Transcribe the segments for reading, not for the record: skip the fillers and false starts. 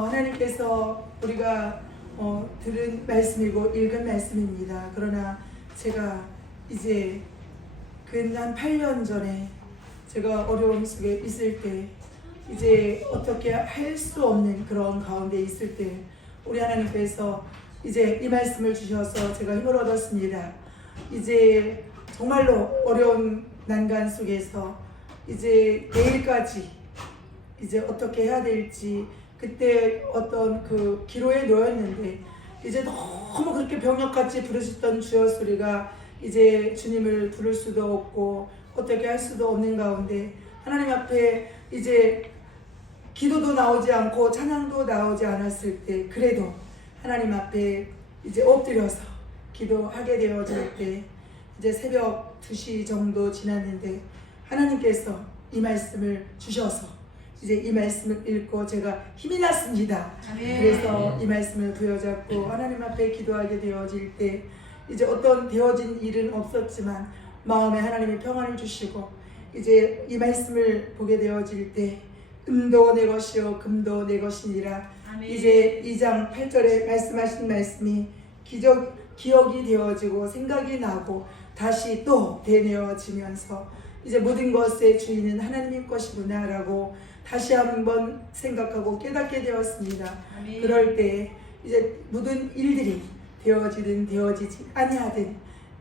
하나님께서 우리가 들은 말씀이고 읽은 말씀입니다. 그러나 제가 이제 한 8년 전에 제가 어려움 속에 있을 때, 이제 어떻게 할 수 없는 그런 가운데 있을 때 우리 하나님께서 이제 이 말씀을 주셔서 제가 힘을 얻었습니다. 이제 정말로 어려운 난간 속에서 이제 내일까지 이제 어떻게 해야 될지, 그때 어떤 그 기로에 놓였는데 이제 너무 그렇게 병력같이 부르셨던 주여 소리가 이제 주님을 부를 수도 없고 어떻게 할 수도 없는 가운데 하나님 앞에 이제 기도도 나오지 않고 찬양도 나오지 않았을 때, 그래도 하나님 앞에 이제 엎드려서 기도하게 되어질 때, 이제 새벽 2시 정도 지났는데 하나님께서 이 말씀을 주셔서 이제 이 말씀을 읽고 제가 힘이 났습니다. 그래서 이 말씀을 부여잡고 하나님 앞에 기도하게 되어질 때, 이제 어떤 되어진 일은 없었지만 마음에 하나님의 평안을 주시고 이제 이 말씀을 보게 되어질 때, 음도 내 것이요 금도 내 것이니라. 이제 2장 8절에 말씀하신 말씀이 기억이 되어지고 생각이 나고 다시 또 되뇌어지면서 이제 모든 것의 주인은 하나님의 것이구나 라고 다시 한번 생각하고 깨닫게 되었습니다. 그럴 때 이제 모든 일들이 되어지든 되어지지 아니하든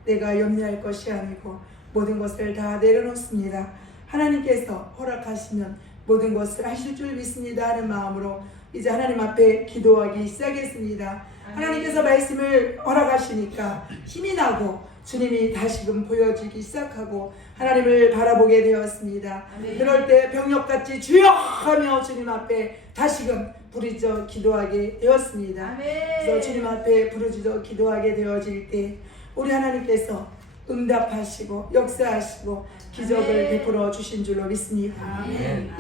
내가 염려할 것이 아니고 모든 것을 다 내려놓습니다. 하나님께서 허락하시면 모든 것을 하실 줄 믿습니다 하는 마음으로 이제 하나님 앞에 기도하기 시작했습니다. 하나님께서 말씀을 허락하시니까 힘이 나고 주님이 다시금 보여주기 시작하고 하나님을 바라보게 되었습니다. 그럴 때 병력같이 주여 하며 주님 앞에 다시금 부르짖어 기도하게 되었습니다. 그래서 주님 앞에 부르짖어 기도하게 되어질 때 우리 하나님께서 응답하시고 역사하시고 기적을 베풀어 주신 줄로 믿습니다.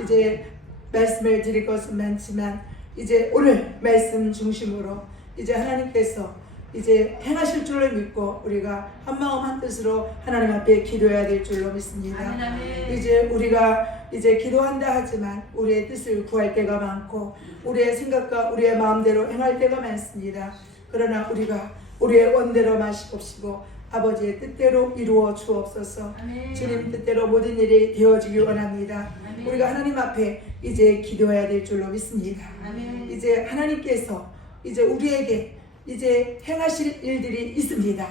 이제 말씀을 드릴 것은 많지만 이제 오늘 말씀 중심으로 이제 하나님께서 이제 행하실 줄로 믿고 우리가 한 마음 한 뜻으로 하나님 앞에 기도해야 될 줄로 믿습니다. 이제 우리가 이제 기도한다 하지만 우리의 뜻을 구할 때가 많고 우리의 생각과 우리의 마음대로 행할 때가 많습니다. 그러나 우리가 우리의 원대로 마시옵시고 아버지의 뜻대로 이루어 주옵소서. 주님 뜻대로 모든 일이 되어지기 원합니다. 우리가 하나님 앞에 이제 기도해야 될 줄로 믿습니다. 이제 하나님께서 이제 우리에게 이제 행하실 일들이 있습니다.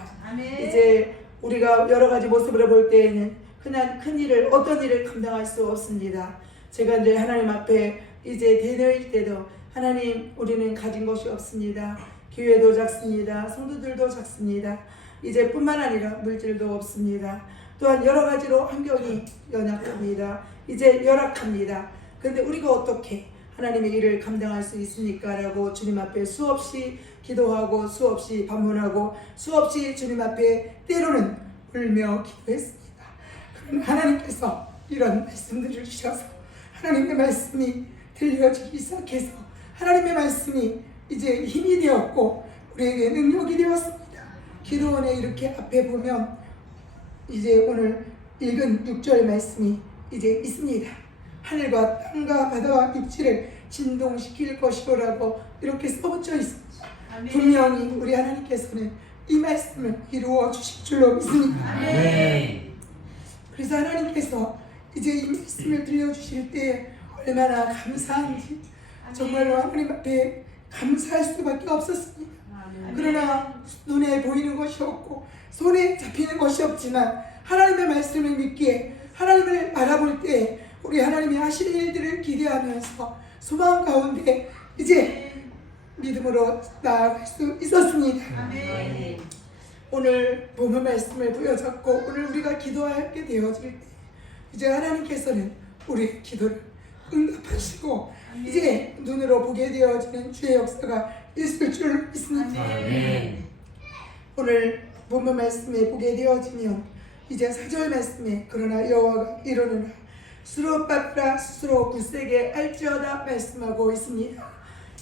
이제 우리가 여러 가지 모습으로 볼 때에는 그냥 큰 일을 어떤 일을 감당할 수 없습니다. 제가 이제 하나님 앞에 이제 대놓을 때도 하나님 우리는 가진 것이 없습니다. 교회도 작습니다. 성도들도 작습니다. 이제 뿐만 아니라 물질도 없습니다. 또한 여러 가지로 환경이 연약합니다. 이제 열악합니다. 그런데 우리가 어떻게 하나님의 일을 감당할 수 있습니까? 라고 주님 앞에 수없이 기도하고 수없이 반문하고 수없이 주님 앞에 때로는 울며 기도했습니다. 그럼 하나님께서 이런 말씀들을 주셔서 하나님의 말씀이 들려지기 시작해서 하나님의 말씀이 이제 힘이 되었고 우리에게 능력이 되었습니다. 기도원에 이렇게 앞에 보면 이제 오늘 읽은 6절 말씀이 이제 있습니다. 하늘과 땅과 바다와 입지를 진동시킬 것이로라고 이렇게 써붙여 있습니다. 분명히 우리 하나님께서는 이 말씀을 이루어 주실 줄로 믿습니다. 그래서 하나님께서 이제 이 말씀을 들려주실 때 얼마나 감사한지 정말로 하나님 앞에 감사할 수밖에 없었습니다. 그러나 눈에 보이는 것이 없고 손에 잡히는 것이 없지만 하나님의 말씀을 믿기에 하나님을 바라볼 때 우리 하나님이 하실 일들을 기대하면서 소망 가운데 이제 믿음으로 나아갈 수 있었습니다. 오늘 본문 말씀을 부여잡고 오늘 우리가 기도하게 되어질 때 이제 하나님께서는 우리의 기도를 응답하시고 이제 눈으로 보게 되어지는 주의 역사가 있을 줄 믿습니다. 오늘 본문 말씀에 보게 되어지면 이제 4절 말씀에 그러나 여호와가 이르노라 스스로 빠뜨라 스스로 굳세게 할지어다 말씀하고 있습니다.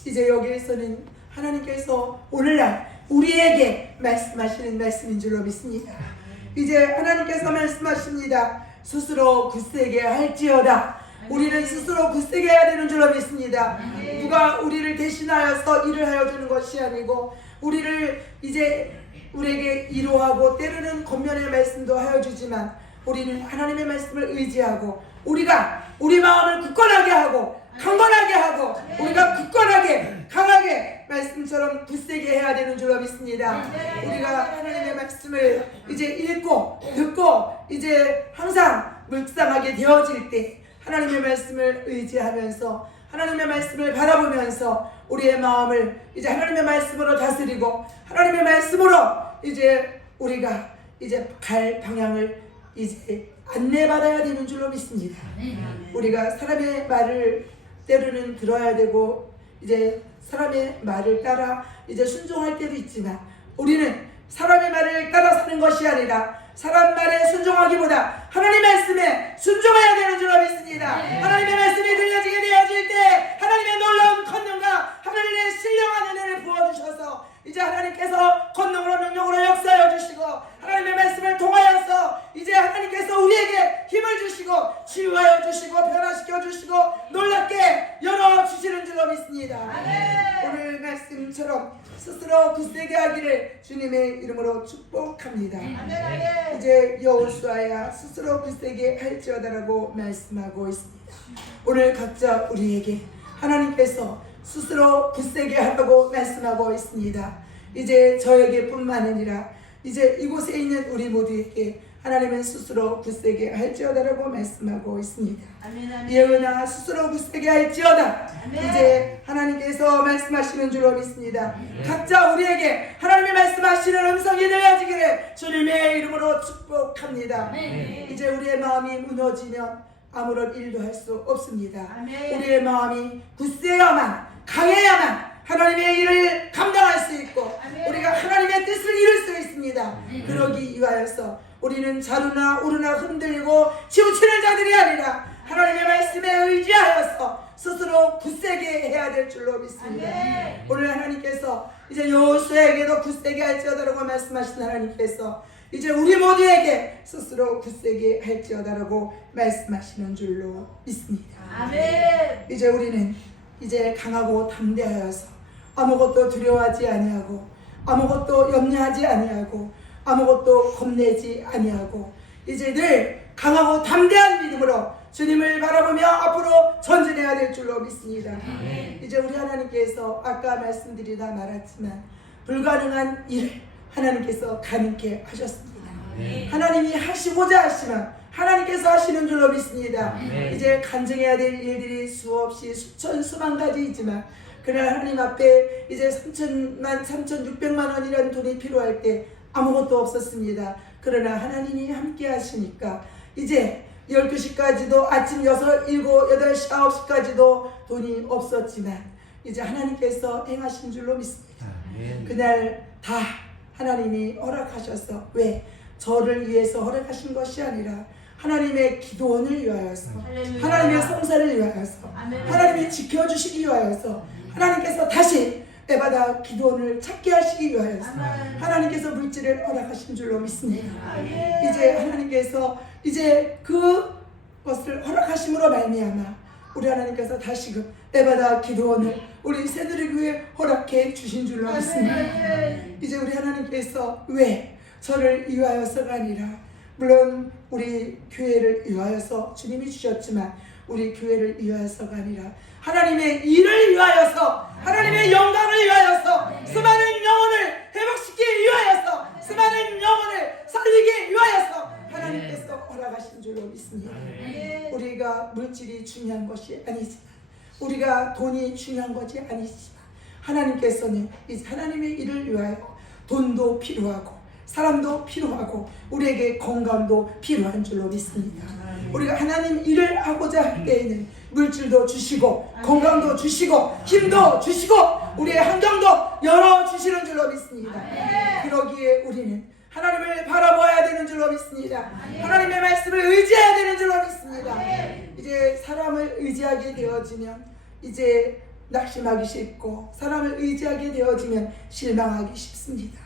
이제 여기에서는 하나님께서 오늘날 우리에게 말씀하시는 말씀인 줄로 믿습니다. 이제 하나님께서 말씀하십니다. 스스로 굳세게 할지어다. 우리는 스스로 굳세게 해야 되는 줄로 믿습니다. 누가 우리를 대신하여서 일을 하여 주는 것이 아니고 우리를 이제 우리에게 위로하고 때로는 겉면의 말씀도 하여 주지만 우리는 하나님의 말씀을 의지하고 우리가 우리 마음을 굳건하게 하고 강건하게 하고 우리가 굳건하게 강하게 말씀처럼 굳세게 해야 되는 줄로 믿습니다. 우리가 하나님의 말씀을 이제 읽고 듣고 이제 항상 묵상하게 되어질 때 하나님의 말씀을 의지하면서 하나님의 말씀을 바라보면서 우리의 마음을 이제 하나님의 말씀으로 다스리고 하나님의 말씀으로 이제 우리가 이제 갈 방향을 이제 안내받아야 되는 줄로 믿습니다. 우리가 사람의 말을 때로는 들어야 되고 이제 사람의 말을 따라 이제 순종할 때도 있지만 우리는 사람의 말을 따라 사는 것이 아니라 사람 말에 순종하기보다 하나님의 말씀에 순종해야 되는 줄로 믿습니다. 하나님의 말씀이 들려지게 되어질 때 하나님의 놀라운 권능과 하나님의 신령한 은혜를 부어주셔서 이제 하나님께서 권능으로 능력으로 역사하여 주시고 하나님의 말씀을 통하여서 이제 하나님께서 우리에게 힘을 주시고 치유하여 주시고 변화시켜 주시고 놀랍게 열어주시는 줄로 믿습니다. 오늘 말씀처럼 스스로 굳세게 하기를 주님의 이름으로 축복합니다. 이제 여호수아야 스스로 굳세게 할지어다라고 말씀하고 있습니다. 오늘 각자 우리에게 하나님께서 스스로 굳세게 하라고 말씀하고 있습니다. 이제 저에게 뿐만 아니라 이제 이곳에 있는 우리 모두에게 하나님은 스스로 굳세게 할지어다라고 말씀하고 있습니다. 예언아 스스로 굳세게 할지어다. 이제 하나님께서 말씀하시는 줄로 믿습니다. 각자 우리에게 하나님의 말씀하시는 음성이 들려지기를 주님의 이름으로 축복합니다. 이제 우리의 마음이 무너지면 아무런 일도 할 수 없습니다. 우리의 마음이 굳세야만 강해야만 하나님의 일을 감당할 수 있고 우리가 하나님의 뜻을 이룰 수 있습니다. 그러기 위하여서 우리는 자루나 우르나 흔들리고 치우치는 자들이 아니라 하나님의 말씀에 의지하여서 스스로 굳세게 해야 될 줄로 믿습니다. 오늘 하나님께서 이제 여호수아에게도 굳세게 할지어다라고 말씀하신 하나님께서 이제 우리 모두에게 스스로 굳세게 할지어다라고 말씀하시는 줄로 믿습니다. 이제 우리는 이제 강하고 담대하여서 아무것도 두려워하지 아니하고 아무것도 염려하지 아니하고 아무것도 겁내지 아니하고 이제 늘 강하고 담대한 믿음으로 주님을 바라보며 앞으로 전진해야 될 줄로 믿습니다. 이제 우리 하나님께서 아까 말씀드리다 말았지만 불가능한 일을 하나님께서 가능케 하셨습니다. 하나님이 하시고자 하시면 하나님께서 하시는 줄로 믿습니다. 이제 간증해야 될 일들이 수없이 수천 수만 가지 있지만 그러나 하나님 앞에 이제 3,600만 원이라는 돈이 필요할 때 아무것도 없었습니다. 그러나 하나님이 함께 하시니까 이제 12시까지도 아침 6, 7, 8시, 9시까지도 돈이 없었지만 이제 하나님께서 행하신 줄로 믿습니다. 그날 다 하나님이 허락하셔서 왜? 저를 위해서 허락하신 것이 아니라 하나님의 기도원을 위하여서 하나님의 성사를 위하여서 하나님이 지켜주시기 위하여서 하나님께서 다시 에바다 기도원을 찾게 하시기 위하여서 하나님께서 물질을 허락하신 줄로 믿습니다. 이제 하나님께서 이제 그것을 허락하심으로 말미암아 우리 하나님께서 다시금 에바다 기도원을 우리 새누리교회에 허락해 주신 줄로 믿습니다. 이제 우리 하나님께서 왜 저를 위하여서가 아니라 물론 우리 교회를 위하여서 주님이 주셨지만 우리 교회를 위하여서가 아니라 하나님의 일을 위하여서 하나님의 영광을 위하여서 수많은 영혼을 회복시키기 위하여서 수많은 영혼을 살리기 위하여서 하나님께서 허락하신 줄로 믿습니다. 우리가 물질이 중요한 것이 아니지만 우리가 돈이 중요한 것이 아니지만 하나님께서는 이제 하나님의 일을 위하여 돈도 필요하고 사람도 필요하고 우리에게 건강도 필요한 줄로 믿습니다. 우리가 하나님 일을 하고자 할 때에는 물질도 주시고 건강도 주시고 힘도 주시고 우리의 환경도 열어주시는 줄로 믿습니다. 그러기에 우리는 하나님을 바라보아야 되는 줄로 믿습니다. 하나님의 말씀을 의지해야 되는 줄로 믿습니다. 이제 사람을 의지하게 되어지면 이제 낙심하기 쉽고 사람을 의지하게 되어지면 실망하기 쉽습니다.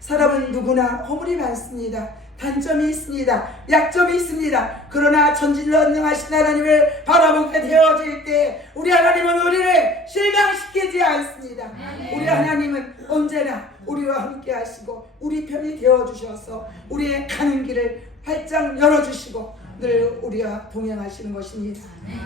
사람은 누구나 허물이 많습니다. 단점이 있습니다. 약점이 있습니다. 그러나 전지전능하신 하나님을 바라보게 되어질 때 우리 하나님은 우리를 실망시키지 않습니다. 우리 하나님은 언제나 우리와 함께 하시고 우리 편이 되어주셔서 우리의 가는 길을 활짝 열어주시고 늘 우리와 동행하시는 것입니다.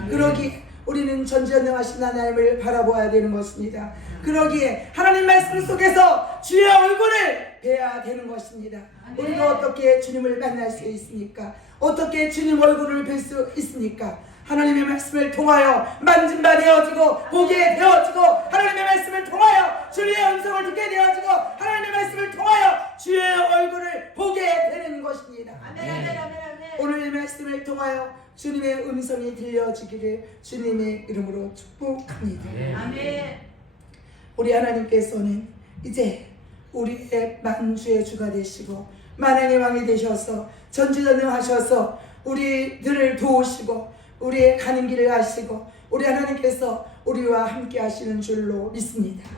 그러기에 우리는 전지전능하신 하나님을 바라보아야 되는 것입니다. 그러기에 하나님 말씀 속에서 주의 얼굴을 뵈야 되는 것입니다. 우리가 어떻게 주님을 만날 수 있습니까? 어떻게 주님 얼굴을 뵐 수 있습니까? 하나님의 말씀을 통하여 만진 바 되어지고 보게 되어지고 하나님의 말씀을 통하여 주의 음성을 듣게 되어지고 하나님의 말씀을 통하여 주의 얼굴을 보게 되는 것입니다. 오늘 말씀을 통하여 주님의 음성이 들려지기를 주님의 이름으로 축복합니다. 우리 하나님께서는 이제 우리의 만주의 주가 되시고 만왕의 왕이 되셔서 전지전능하셔서 우리들을 도우시고 우리의 가는 길을 아시고 우리 하나님께서 우리와 함께 하시는 줄로 믿습니다.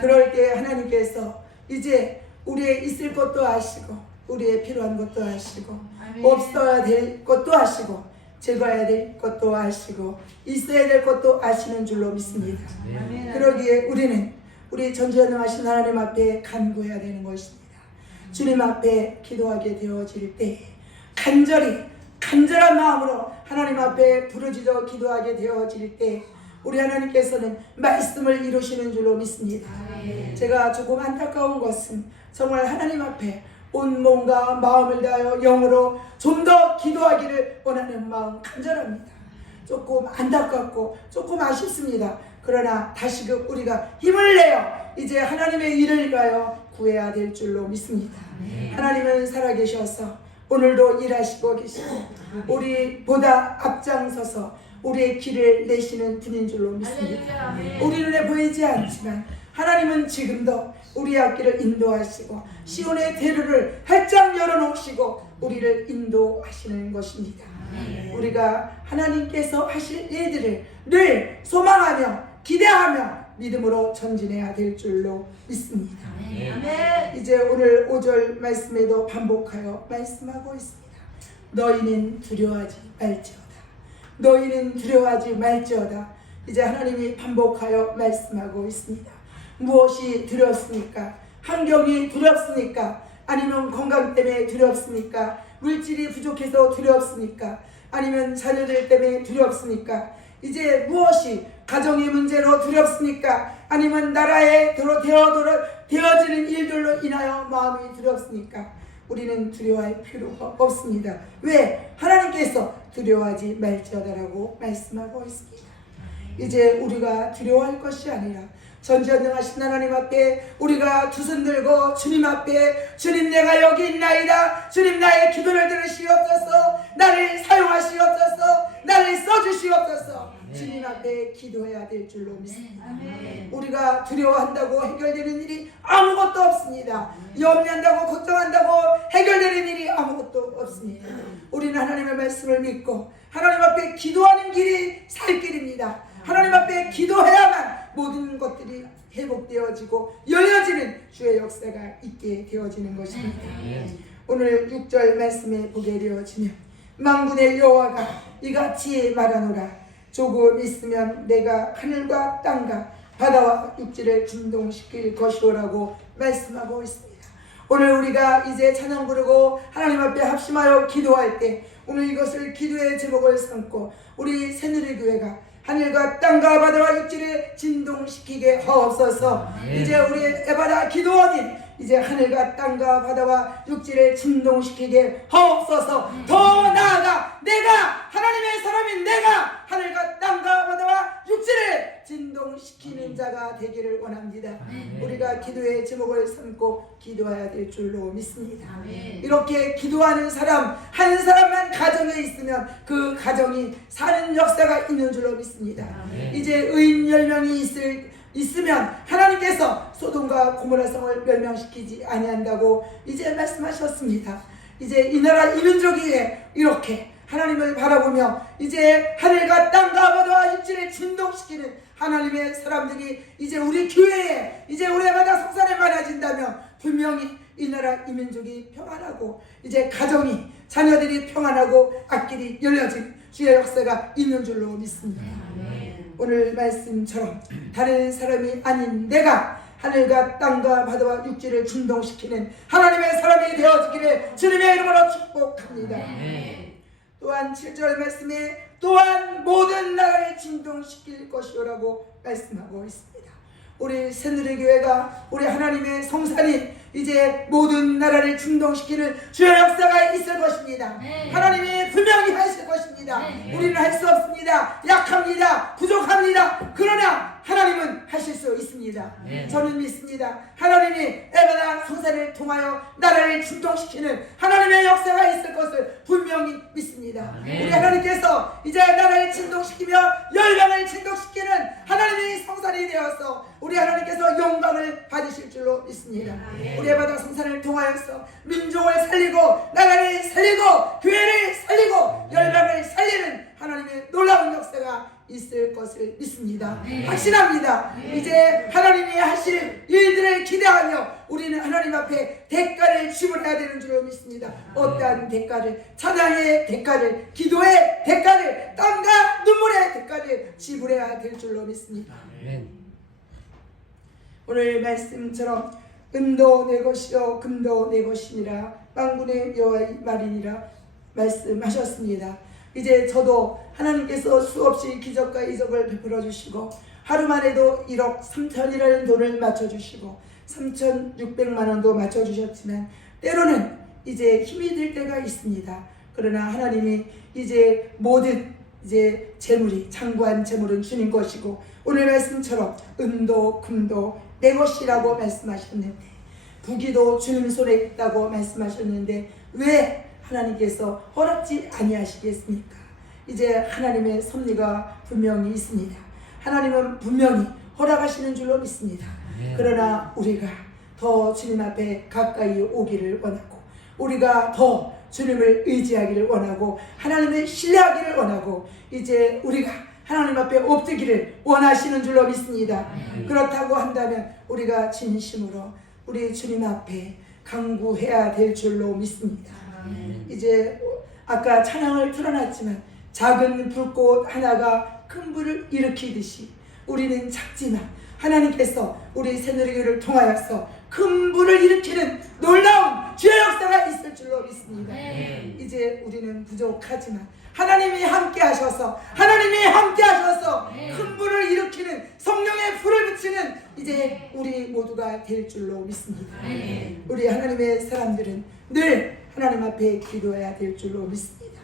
그럴 때 하나님께서 이제 우리의 있을 것도 아시고 우리의 필요한 것도 아시고 없어야 될 것도 아시고 제거해야 될 것도 아시고 있어야 될 것도 아시는 줄로 믿습니다. 그러기에 우리는 우리 전지전능하신 하나님 앞에 간구해야 되는 것입니다. 주님 앞에 기도하게 되어질 때 간절한 마음으로 하나님 앞에 부르짖어 기도하게 되어질 때 우리 하나님께서는 말씀을 이루시는 줄로 믿습니다. 제가 조금 안타까운 것은 정말 하나님 앞에 온 몸과 마음을 다하여 영으로 좀 더 기도하기를 원하는 마음 간절합니다. 조금 안타깝고 조금 아쉽습니다. 그러나 다시금 우리가 힘을 내어 이제 하나님의 일을 위하여 구해야 될 줄로 믿습니다. 하나님은 살아계셔서 오늘도 일하시고 계시고 우리보다 앞장서서 우리의 길을 내시는 분인 줄로 믿습니다. 우리 눈에 보이지 않지만 하나님은 지금도 우리 앞길을 인도하시고 시온의 대로를 활짝 열어놓으시고 우리를 인도하시는 것입니다. 우리가 하나님께서 하실 일들을 늘 소망하며 기대하며 믿음으로 전진해야 될 줄로 믿습니다. 이제 오늘 5절 말씀에도 반복하여 말씀하고 있습니다. 너희는 두려워하지 말지어다. 너희는 두려워하지 말지어다. 이제 하나님이 반복하여 말씀하고 있습니다. 무엇이 두렵습니까? 환경이 두렵습니까? 아니면 건강 때문에 두렵습니까? 물질이 부족해서 두렵습니까? 아니면 자녀들 때문에 두렵습니까? 이제 무엇이 가정의 문제로 두렵습니까? 아니면 나라에 되어지는 일들로 인하여 마음이 두렵습니까? 우리는 두려워할 필요가 없습니다. 왜? 하나님께서 두려워하지 말지어다라고 말씀하고 있습니다. 이제 우리가 두려워할 것이 아니라 전지전능하신 하나님 앞에 우리가 두 손 들고 주님 앞에 주님 내가 여기 있나이다. 주님 나의 기도를 들으시옵소서. 나를 사용하시옵소서. 나를 써주시옵소서. 주님 앞에 기도해야 될 줄로 믿습니다. 우리가 두려워한다고 해결되는 일이 아무것도 없습니다. 염려한다고 걱정한다고 해결되는 일이 아무것도 없습니다. 우리는 하나님의 말씀을 믿고 하나님 앞에 기도하는 길이 살 길입니다. 하나님 앞에 기도해야만 모든 것들이 회복되어지고 열려지는 주의 역사가 있게 되어지는 것입니다. 오늘 6절 말씀에 보게 되어지면 만군의 여호와가 이같이 말하노라. 조금 있으면 내가 하늘과 땅과 바다와 육지를 진동시킬 것이오라고 말씀하고 있습니다. 오늘 우리가 이제 찬양 부르고 하나님 앞에 합심하여 기도할 때 오늘 이것을 기도의 제목을 삼고 우리 새누리교회가 하늘과 땅과 바다와 육지를 진동시키게 하옵소서. 이제 우리 에바다 기도원이 이제 하늘과 땅과 바다와 육지를 진동시키게 하옵소서. 더 나아가 내가 하나님의 사람인 내가 하늘과 땅과 바다와 육지를 진동시키는 자가 되기를 원합니다. 우리가 기도의 제목을 삼고 기도해야 될 줄로 믿습니다. 이렇게 기도하는 사람 한 사람만 가정에 있으면 그 가정이 사는 역사가 있는 줄로 믿습니다. 이제 의인 10명이 있으면 하나님께서 소돔과 고모라 성을 멸망시키지 아니한다고 이제 말씀하셨습니다. 이제 이 나라 이 민족이 이렇게 하나님을 바라보며 이제 하늘과 땅과 바다와 육지를 진동시키는 하나님의 사람들이 이제 우리 교회에 이제 우리 마다 성산에 많아진다면 분명히 이 나라 이 민족이 평안하고 이제 가정이 자녀들이 평안하고 앞길이 열려진 주의 역사가 있는 줄로 믿습니다. 오늘 말씀처럼 다른 사람이 아닌 내가 하늘과 땅과 바다와 육지를 진동시키는 하나님의 사람이 되어지기를 주님의 이름으로 축복합니다. 또한 7절 말씀에 또한 모든 나라를 진동시킬 것이오라고 말씀하고 있습니다. 우리 새누리교회가 우리 하나님의 성산이 이제 모든 나라를 진동시키는 주의 역사가 있을 것입니다. 하나님이 분명히 하실 것입니다. 우리는 할 수 없습니다. 약합니다. 부족합니다. 그러나 하나님은 하실 수 있습니다. 저는 믿습니다. 하나님이 에바다 성산을 통하여 나라를 진동시키는 하나님의 역사가 있을 것을 분명히 믿습니다. 우리 하나님께서 이제 나라를 진동시키며 열방을 진동시키는 하나님의 성산이 되어서 우리 하나님께서 영광을 받으실 줄로 믿습니다. 우리 에바다 성산을 통하여서 민족을 살리고 나라를 살리고 교회를 살리고 열방을 살리는 하나님의 놀라운 역사가 있을 것을 믿습니다. 확신합니다. 이제 하나님이 하실 일들을 기대하며 우리는 하나님 앞에 대가를 지불해야 되는 줄로 믿습니다. 어떠한 대가를, 찬양의 대가를, 기도의 대가를, 땀과 눈물의 대가를 지불해야 될 줄로 믿습니다. 오늘 말씀처럼 은도 내 것이요 금도 내 것이니라 만군의 여호와의 말이니라 말씀하셨습니다. 이제 저도 하나님께서 수없이 기적과 이적을 베풀어 주시고 하루만 해도 1억 3천이라는 돈을 맞춰주시고 3,600만 원도 맞춰주셨지만 때로는 이제 힘이 들 때가 있습니다. 그러나 하나님이 이제 모든 이제 재물이 장구한 재물은 주님 것이고 오늘 말씀처럼 은도 금도 내 것이라고 말씀하셨는데 부귀도 주님 손에 있다고 말씀하셨는데 왜 하나님께서 허락지 아니하시겠습니까? 이제 하나님의 섭리가 분명히 있습니다. 하나님은 분명히 허락하시는 줄로 믿습니다. 그러나 우리가 더 주님 앞에 가까이 오기를 원하고 우리가 더 주님을 의지하기를 원하고 하나님을 신뢰하기를 원하고 이제 우리가 하나님 앞에 엎드기를 원하시는 줄로 믿습니다. 그렇다고 한다면 우리가 진심으로 우리 주님 앞에 간구해야 될 줄로 믿습니다. 이제 아까 찬양을 틀어놨지만 작은 불꽃 하나가 큰 불을 일으키듯이 우리는 작지만 하나님께서 우리 새누리교회를 통하여서 큰 불을 일으키는 놀라운 주의 역사가 있을 줄로 믿습니다. 이제 우리는 부족하지만 하나님이 함께 하셔서 큰 불을 일으키는 성령의 불을 붙이는 이제 우리 모두가 될 줄로 믿습니다. 우리 하나님의 사람들은 늘 하나님 앞에 기도해야 될 줄로 믿습니다.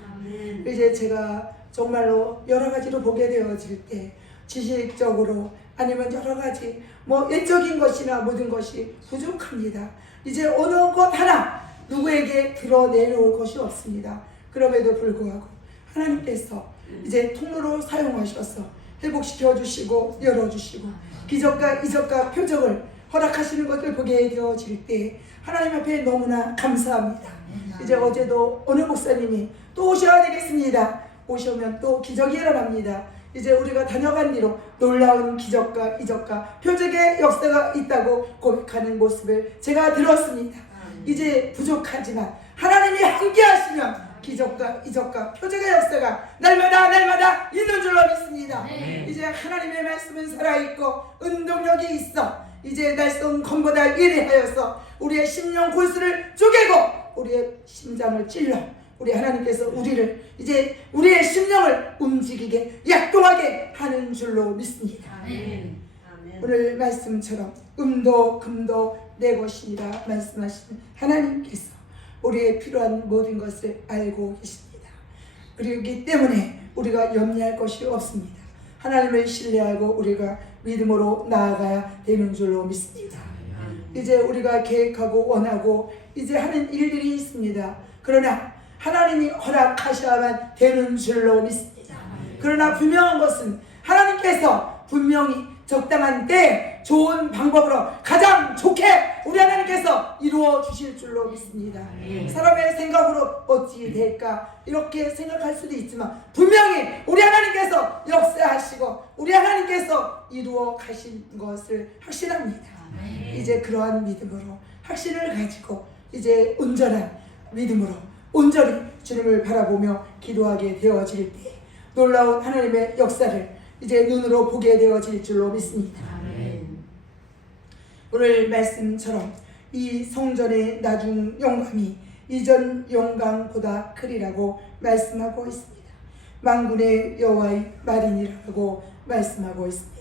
이제 제가 정말로 여러 가지로 보게 되어질 때 지식적으로 아니면 여러 가지 예적인 것이나 모든 것이 부족합니다. 이제 어느 것 하나 누구에게 드러내놓을 것이 없습니다. 그럼에도 불구하고 하나님께서 이제 통로로 사용하셔서 회복시켜 주시고 열어주시고 기적과 이적과 표적을 허락하시는 것을 보게 되어질 때 하나님 앞에 너무나 감사합니다. 이제 어제도 어느 목사님이 또 오셔야 되겠습니다. 오시면 또 기적이 일어납니다. 이제 우리가 다녀간 뒤로 놀라운 기적과 이적과 표적의 역사가 있다고 고백하는 모습을 제가 들었습니다. 이제 부족하지만 하나님이 함께 하시면 기적과 이적과 표적의 역사가 날마다 있는 줄로 믿습니다. 이제 하나님의 말씀은 살아있고 운동력이 있어 이제 날쌘 검보다 예리하여서 우리의 심령 골수를 쪼개고 우리의 심장을 찔러 우리 하나님께서 우리를 이제 우리의 심령을 움직이게 약동하게 하는 줄로 믿습니다. 오늘 말씀처럼 금도 금도 내 것이니라 말씀하시는 하나님께서 우리의 필요한 모든 것을 알고 계십니다. 그렇기 때문에 우리가 염려할 것이 없습니다. 하나님을 신뢰하고 우리가 믿음으로 나아가야 되는 줄로 믿습니다. 이제 우리가 계획하고 원하고 이제 하는 일들이 있습니다. 그러나 하나님이 허락하셔야만 되는 줄로 믿습니다. 그러나 분명한 것은 하나님께서 분명히 적당한 때 좋은 방법으로 가장 좋게 우리 하나님께서 이루어 주실 줄로 믿습니다. 사람의 생각으로 어찌 될까 이렇게 생각할 수도 있지만 분명히 우리 하나님께서 역사하시고 우리 하나님께서 이루어 가신 것을 확신합니다. 이제 그러한 믿음으로 확신을 가지고 이제 온전한 믿음으로 온전히 주님을 바라보며 기도하게 되어질 때 놀라운 하나님의 역사를 이제 눈으로 보게 되어질 줄로 믿습니다. 오늘 말씀처럼 이 성전의 나중 영광이 이전 영광보다 크리라고 말씀하고 있습니다. 만군의 여호와의 말이니라고 말씀하고 있습니다.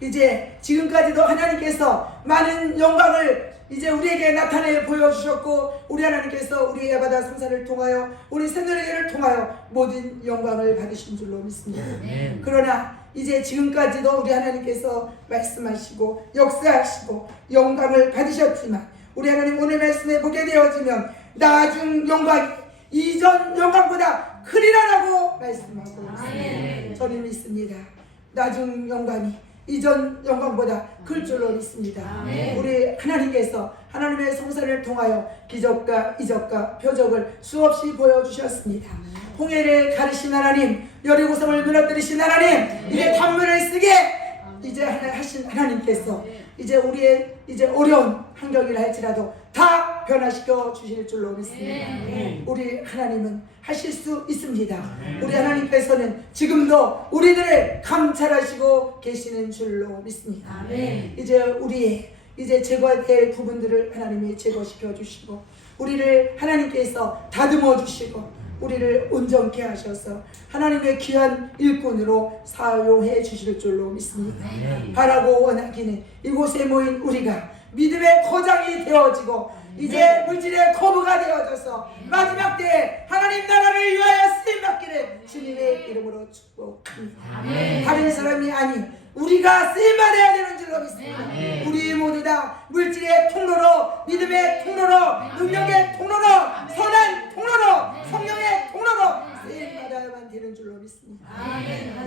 이제 지금까지도 하나님께서 많은 영광을 이제 우리에게 나타내 보여주셨고, 우리 하나님께서 우리 에바다 성사를 통하여 우리 새누리교회를 통하여 모든 영광을 받으신 줄로 믿습니다. 그러나 이제 지금까지도 우리 하나님께서 말씀하시고 역사하시고 영광을 받으셨지만, 우리 하나님 오늘 말씀에 보게 되어지면 나중 영광이 이전 영광보다 크리라라고 말씀하고 있습니다. 저는 믿습니다. 나중 영광이 이전 영광보다 클 줄로 믿습니다. 우리 하나님께서 하나님의 성사를 통하여 기적과 이적과 표적을 수없이 보여주셨습니다. 홍해를 가르신 하나님, 여리고성을 무너뜨리신 하나님, 이제 단문을 쓰게 이제 하신 하나님께서 이제 우리의 이제 어려운 환경이라 할지라도 다 변화시켜 주실 줄로 믿습니다. 우리 하나님은 하실 수 있습니다. 우리 하나님께서는 지금도 우리들을 감찰하시고 계시는 줄로 믿습니다. 이제 우리의 이제 제거될 부분들을 하나님이 제거시켜 주시고, 우리를 하나님께서 다듬어 주시고, 우리를 온전케 하셔서 하나님의 귀한 일꾼으로 사용해 주실 줄로 믿습니다. 바라고 원하기는 이곳에 모인 우리가 믿음의 거장이 되어지고 이제 물질의 거부가 되어져서 마지막 때에 하나님 나라를 위하여 쓰임받기를 주님의 이름으로 축복합니다. 다른 사람이 아닌 우리가 쓰임받아야 되는 줄로 믿습니다. 우리 모두 다 물질의 통로로, 믿음의 통로로, 능력의 통로로, 선한 통로로, 성령의 통로로 쓰임받아야만 되는 줄로 믿습니다.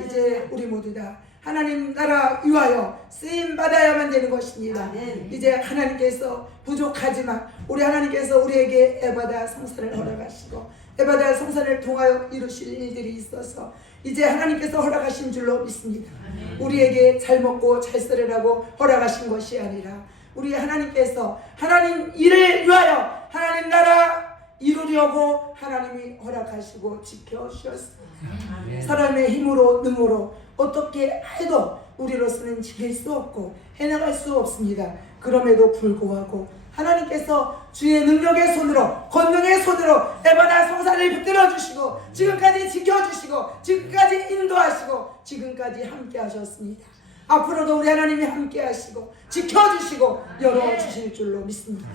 이제 우리 모두 다 하나님 나라 위하여 쓰임받아야만 되는 것입니다. 이제 하나님께서 부족하지만 우리 하나님께서 우리에게 에바다 성사를 허락하시고 에바다 성사를 통하여 이루실 일들이 있어서 이제 하나님께서 허락하신 줄로 믿습니다. 우리에게 잘 먹고 잘 살으라고 허락하신 것이 아니라 우리 하나님께서 하나님 일을 위하여 하나님 나라 이루려고 하나님이 허락하시고 지켜주셨습니다. 사람의 힘으로 능으로 어떻게 해도 우리로서는 지킬 수 없고 해나갈 수 없습니다. 그럼에도 불구하고 하나님께서 주의 능력의 손으로, 권능의 손으로 에바다 성사를 붙들어 주시고 지금까지 지켜주시고 지금까지 인도하시고 지금까지 함께 하셨습니다. 앞으로도 우리 하나님이 함께 하시고 지켜주시고 열어주실 줄로 믿습니다.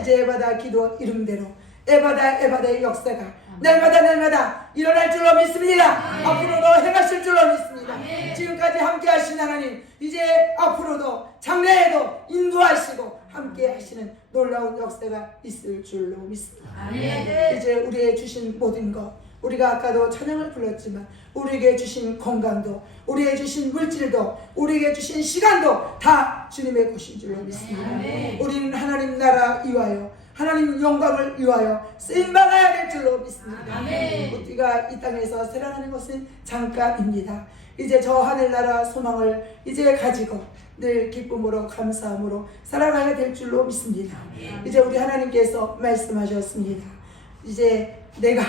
이제 에바다 기도 이름대로 에바다의 역사가 날마다 일어날 줄로 믿습니다. 앞으로도 행하실 줄로 믿습니다. 지금까지 함께 하신 하나님, 이제 앞으로도 장래에도 인도하시고 함께 하시는 놀라운 역사가 있을 줄로 믿습니다. 이제 우리의 주신 모든 것, 우리가 아까도 찬양을 불렀지만 우리에게 주신 건강도, 우리에게 주신 물질도, 우리에게 주신 시간도 다 주님의 것인 줄로 믿습니다. 우리는 하나님 나라 위하여 하나님 영광을 위하여 쓰임받아야 될 줄로 믿습니다. 우리가 이 땅에서 살아가는 것은 잠깐입니다. 이제 저 하늘나라 소망을 이제 가지고 늘 기쁨으로 감사함으로 살아가야 될 줄로 믿습니다. 이제 우리 하나님께서 말씀하셨습니다. 이제 내가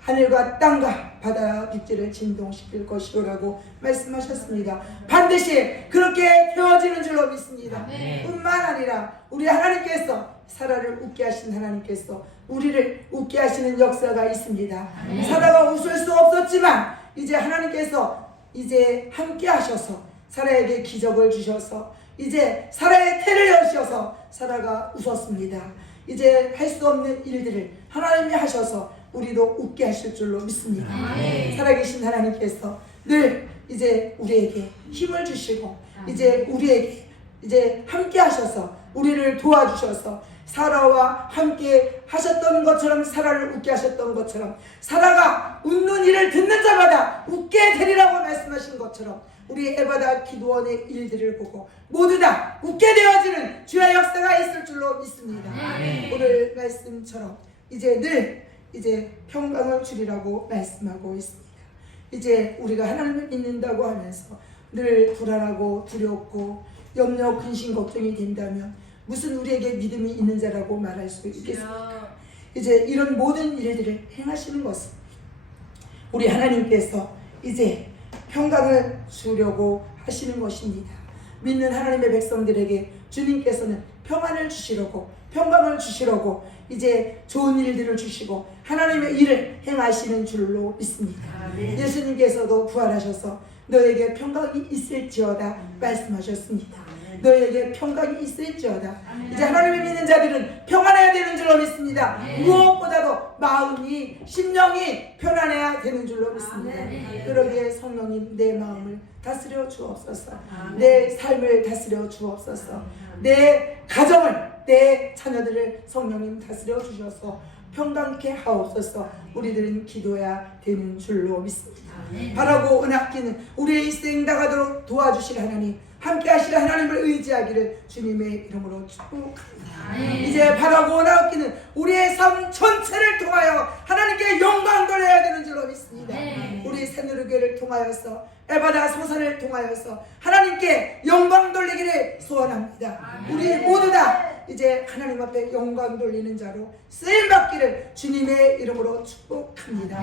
하늘과 땅과 바다 빛들을 진동시킬 것이라고 말씀하셨습니다. 반드시 그렇게 되어지는 줄로 믿습니다. 뿐만 아니라 우리 하나님께서 사라를 웃게 하신 하나님께서 우리를 웃게 하시는 역사가 있습니다. 사라가 웃을 수 없었지만 이제 하나님께서 이제 함께 하셔서 사라에게 기적을 주셔서 이제 사라의 태를 여셔서 사라가 웃었습니다. 이제 할 수 없는 일들을 하나님이 하셔서 우리도 웃게 하실 줄로 믿습니다. 살아계신 하나님께서 늘 이제 우리에게 힘을 주시고 이제 우리에게 이제 함께 하셔서 우리를 도와주셔서 사라와 함께 하셨던 것처럼, 사라를 웃게 하셨던 것처럼, 사라가 웃는 일을 듣는 자마다 웃게 되리라고 말씀하신 것처럼 우리 에바다 기도원의 일들을 보고 모두 다 웃게 되어지는 주의 역사가 있을 줄로 믿습니다. 오늘 말씀처럼 이제 늘 이제 평강을 주리라고 말씀하고 있습니다. 이제 우리가 하나님을 믿는다고 하면서 늘 불안하고 두렵고 염려, 근심, 걱정이 된다면 무슨 우리에게 믿음이 있는 자라고 말할 수 있겠습니까? 이제 이런 모든 일들을 행하시는 것은 우리 하나님께서 이제 평강을 주려고 하시는 것입니다. 믿는 하나님의 백성들에게 주님께서는 평안을 주시려고, 평강을 주시려고 이제 좋은 일들을 주시고 하나님의 일을 행하시는 줄로 믿습니다. 예수님께서도 부활하셔서 너에게 평강이 있을지어다 말씀하셨습니다. 너에게 평강이 있을지어다. 이제 하나님을 믿는 자들은 평안해야 되는 줄로 믿습니다. 무엇보다도 마음이, 심령이 편안해야 되는 줄로 믿습니다. 그러기에 성령님 내 마음을 다스려 주옵소서. 내 삶을 다스려 주옵소서. 내 가정을, 내 자녀들을 성령님 다스려 주셔서 평강케 하옵소서. 우리들은 기도해야 되는 줄로 믿습니다. 바라고 은합기는 우리의 일생 나가도록 도와주실 하나님, 함께 하실 하나님을 의지하기를 주님의 이름으로 축복합니다. 이제 바라고 은합기는 우리의 삶 전체를 통하여 하나님께 영광 돌려야 되는 줄로 믿습니다. 우리 새누리교회를 통하여서, 에바다 소산을 통하여서 하나님께 영광 돌리기를 소원합니다. 우리 모두 다 이제 하나님 앞에 영광 돌리는 자로 쓰임받기를 주님의 이름으로 축복합니다.